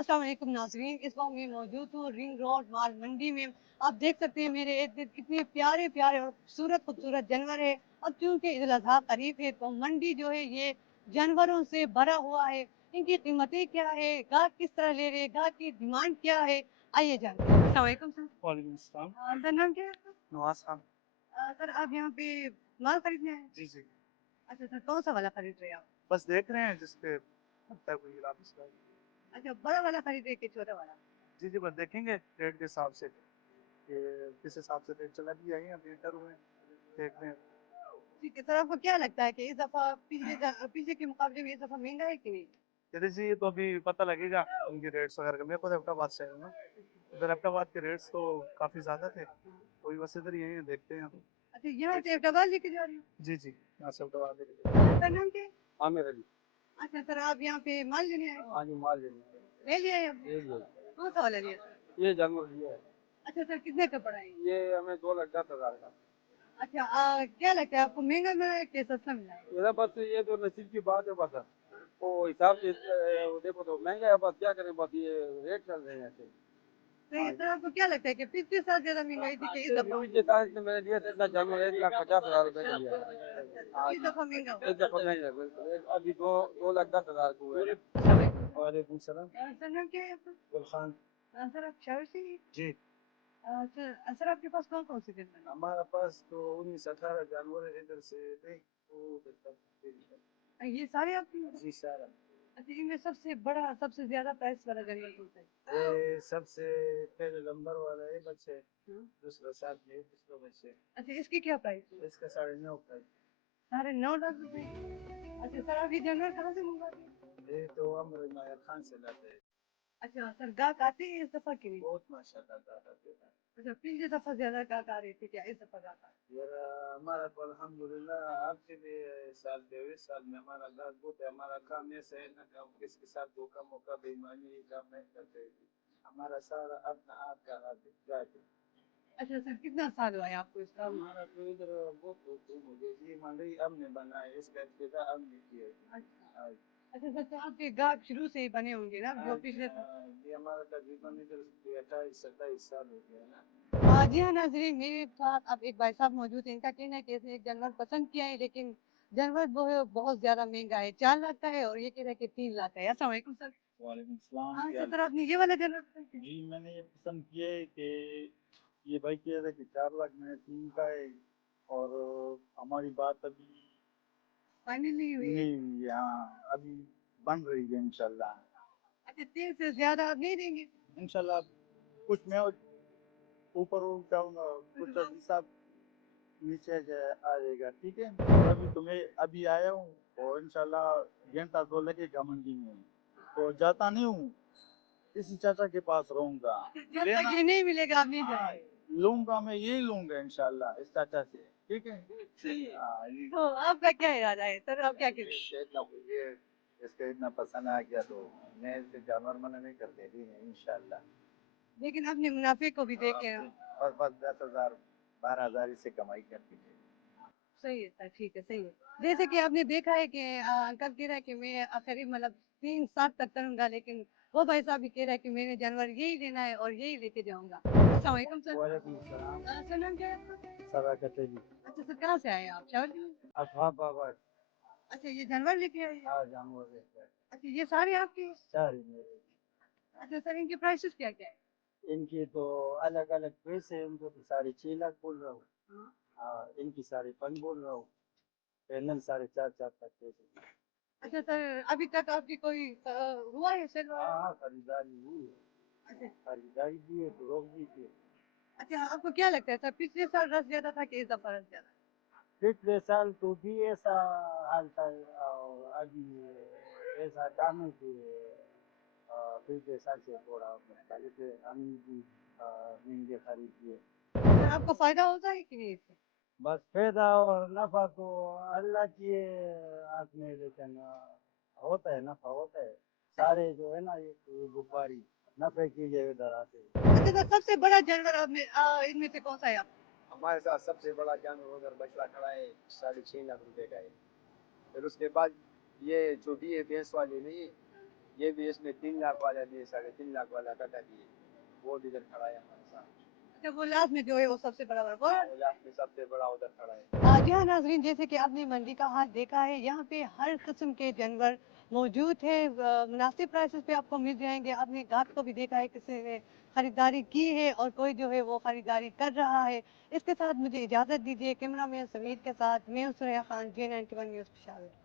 अस्सलाम वालेकुम नाज़रीन, इस वक्त मैं मौजूद हूँ रिंग रोड माल मंडी में। आप देख सकते हैं मेरे इर्द गिर्द कितने प्यारे प्यारे और खूबसूरत जानवर है। और क्योंकि ईद उल अज़हा करीब है तो मंडी जो है ये जानवरों से भरा हुआ है। इनकी कीमतें क्या है, गाहक किस तरह ले रहे हैं, गाहक की डिमांड क्या है, आइए जानते हैं। अस्सलाम वालेकुम सर। वालेकुम अस्सलाम। सर नाम क्या है आपका? नवाज खान। सर आप यहाँ पे माल खरीदने आए हैं? जी जी। अच्छा सर, कौन सा वाला खरीद रहे हैं आप? बस देख रहे हैं जिस पे लगता है कोई इलाज इसका। अच्छा, बड़ा वाला खरीद रहे हैं कि छोटा वाला? जी जी, बस देखेंगे रेट के हिसाब से कि किस हिसाब से रेट चला भी है अभी इंटर हुए देख रहे हैं। ठीक है सर, आपको क्या लगता है कि इस दफा पीछे के मुकाबले में इस दफा महंगा है कि नहीं? चलिए जी, ये तो अभी पता लगेगा उनके रेट्स वगैरह का। मैं खुद हैदराबाद से हूँ ना, उधर हैदराबाद के रेट्स तो काफ़ी ज़्यादा थे, तो बस इधर यही है, देखते हैं हम। अच्छा, यहाँ से डबल लेके जा रहे हो? जी जी, यहाँ से हैदराबाद आपका नाम क्या है? आमिर अली। अच्छा सर, आप यहाँ पे माल लेने आए हो? हाँ जी, माल लेने ले लिया है आपने? ये लिए। कौन सा वाला लिया सर? ये जानवर लिया है। अच्छा सर, कितने का पड़ा है ये? ये हमें 2,10,000 का। अच्छा, क्या लगता है आपको महंगा मिला है कि सस्ता मिला है? मेरा बस ये तो नसीब की बात है बस। वो हिसाब से देखो तो महंगा है, बस क्या करें, बस ये रेट चल रहे हैं ऐसे। सही है सर, आपको क्या लगता है कि पिछले साल ज्यादा महंगाई थी कि इस दफा? पिछले साल से मैंने लिया था इतना जानवर 1,50,000 रुपए का लिया था। इस दफा महंगा एक हुआ? दफा नहीं है बिल्कुल, अभी 2,10,000 को हुआ है। वालेकुम सलाम। सर नाम क्या है आपका? गुलखान। सर आप शहर से ही? जी। सर आपके पास कौन कौन से जानवर हमारे पास तो 19-18 जानवर है इधर से नहीं, वो हैं? ये सारे आपके हैं? जी सारा। अच्छा, इनमें सबसे बड़ा सबसे ज्यादा प्राइस वाला जानवर कौन सा है? ये सबसे पहले नंबर वाला है बच्चे, हाँ? दूसरा साथ में दूसरा बच्चे। अच्छा, इसकी क्या प्राइस है? इसका 9.5 का। 9.5 लाख रुपए? अच्छा सर, आप ये जानवर कहाँ से मंगवाते हैं? ये तो हम नायर खान से लाते हैं। अच्छा सर, गाहक आते हैं इस दफा के लिए? बहुत माशाल्लाह दादा देता है। अच्छा, पिछली दफा ज्यादा गाहक आ रहे थे क्या इस दफा गाहक आ रहे यार हमारा तो अल्हम्दुलिल्लाह आपसे भी साल 23 साल में हमारा घर बहुत है। हमारा काम ऐसा है ना कि हम किसके साथ धोखा मौका बेईमानी ये काम नहीं करते। हमारा सारा अपना आप का हाथ जाते। हैं? अच्छा सर, कितना साल हुआ है आपको इस काम में? हमारा तो इधर बहुत हुकूम हो गई जी, मंडी हमने बनाया, इसका इब्तिदा हमने किया। अच्छा। अच्छा सर, तो आपके गाहक शुरू से ही बने होंगे ना जो पिछले साल? ये हमारा तकरीबन इधर 28-27 साल हो गया ना। जी हाँ नाजरीन, मेरे साथ अब एक भाई साहब मौजूद हैं। इनका कहना है कि इसने एक जानवर पसंद किया है लेकिन जानवर वो है बहुत ज्यादा महंगा है, 4 लाख का है और ये कह रहा है कि 3 लाख का है। अस्सलाम वालेकुम सर। वालेकुम सलाम। अच्छा सर, आपने ये वाला जानवर पसंद किया? जी, मैंने ये पसंद किया है कि ये भाई कह रहे कि 4 लाख में 3 का है, और हमारी बात अभी फाइनल नहीं हुई है? नहीं हुई है। हाँ, अभी बन रही है इंशाल्लाह। अच्छा, 3 से ज्यादा आप नहीं देंगे? इंशाल्लाह कुछ मैं ऊपर उठ जाऊंगा, कुछ हिसाब नीचे आ जाएगा, ठीक है। और अभी तो मैं अभी आया हूँ, और इंशाल्लाह घंटा 2 लगेगा मंडी में, तो जाता नहीं हूँ, इसी चाचा के पास रहूंगा। जब तक ये नहीं मिलेगा आप नहीं हाँ, जाएंगे? लूंगा, मैं यही लूंगा इंशाल्लाह इस चाचा से, ठीक है। हाँ, तो आपका क्या इरादा है सर, आप क्या करेंगे? ये इसका इतना पसंद आ गया तो मैं इसे जानवर मना नहीं करते भी है इंशाल्लाह। लेकिन अपने मुनाफे को भी देखें। और बस 10,000 12,000 इससे कमाई करती है। सही है सर, ठीक है, सही है। जैसे कि आपने देखा है कि अंकल कह रहा है कि मैं करीब मतलब 3 साल तक करूंगा, लेकिन वो भाई साहब भी कह रहा है कि मैंने जानवर यही लेना है और यही लेके जाऊंगा। अस्सलाम वालेकुम सर। वालेकुम सलाम। सर नाम क्या है आपका? सदाकत जी। अच्छा सर, कहाँ से आए आप, शावर से? अफवाह बाबा। अच्छा, ये जानवर लेके आए हैं? हाँ, जानवर लेकर। अच्छा, ये सारे आपके हैं? सारी मेरे। अच्छा सर, इनके प्राइसेस क्या क्या है? इनकी तो अलग अलग पैसे हैं, उनको तो 6.5 लाख बोल रहा हूँ। हाँ। हाँ, इनकी 5.5 बोल रहा हूँ। पैनल 4.5 तक पैसे। अच्छा सर, अभी तक आपकी कोई हुआ है सेल हाँ वगैरह? हाँ, खरीदारी हुई है। अच्छा। खरीदारी की है तो रोक दी थी। अच्छा, आपको क्या लगता है सर, पिछले साल रस ज्यादा था कि इस दफा रस ज्यादा? पिछले साल तो भी ऐसा हाल था, और अभी ऐसा काम है कि पिछले साल से थोड़ा पहले से हम भी महंगे खरीदिए। सर, आपको फायदा होता है कि नहीं इससे? बस फायदा और नफा तो अल्लाह की हाथ में, लेकिन होता है, नफा होता है। सारे जो है ना ये व्यापारी नफे की जगह इधर आते हैं। अच्छा सर, सबसे बड़ा जानवर इनमें से कौन सा है आप? हमारे साथ सबसे बड़ा जानवर उधर बछड़ा खड़ा है, 6.5 लाख रुपए का है। फिर उसके बाद ये जो भी है भैंस वाले नहीं, یہ بھی اس میں 3 لاکھ والا بھی ہے، 3.5 لاکھ والا کٹا بھی ہے، وہ بھی ادھر کھڑا ہے ہمارے ساتھ، اچھا وہ لاسٹ میں جو ہے وہ سب سے بڑا وہ لاسٹ میں سب سے بڑا ادھر کھڑا ہے۔ جی ہاں ناظرین، جیسے کہ آپ نے منڈی کا حال دیکھا ہے، یہاں پہ ہر قسم کے جانور موجود ہے، مناسب پرائسز پہ آپ کو مل جائیں گے۔ آپ نے گاہک کو بھی دیکھا ہے، کسی نے خریداری کی ہے اور کوئی جو ہے وہ خریداری کر رہا ہے۔ اس کے ساتھ مجھے اجازت دیجیے، کیمرہ مین سمیر کے ساتھ میں سوریا خان، J91 نیوز پشاور۔